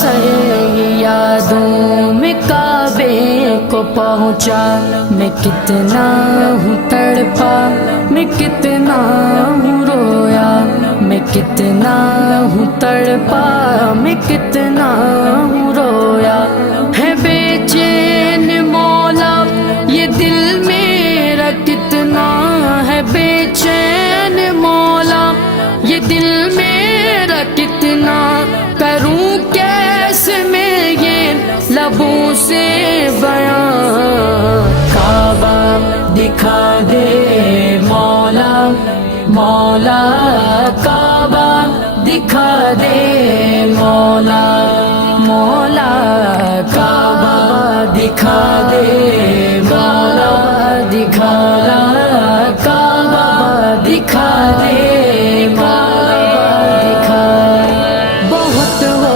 سر یادوں میں کعبے کو پہنچا، میں کتنا ہوں تڑپا، میں کتنا ہوں رویا، میں کتنا ہوں تڑپا، میں کتنا ہوں رویا، ہے بے چین مولا یہ دل میرا کتنا ہے بے چین مولا یہ دل میرا کتنا، کروں کیسے میں یہ لبوں سے بیان، کعبہ دکھا دے مولا مولا، کعبہ دکھا دے مولا۔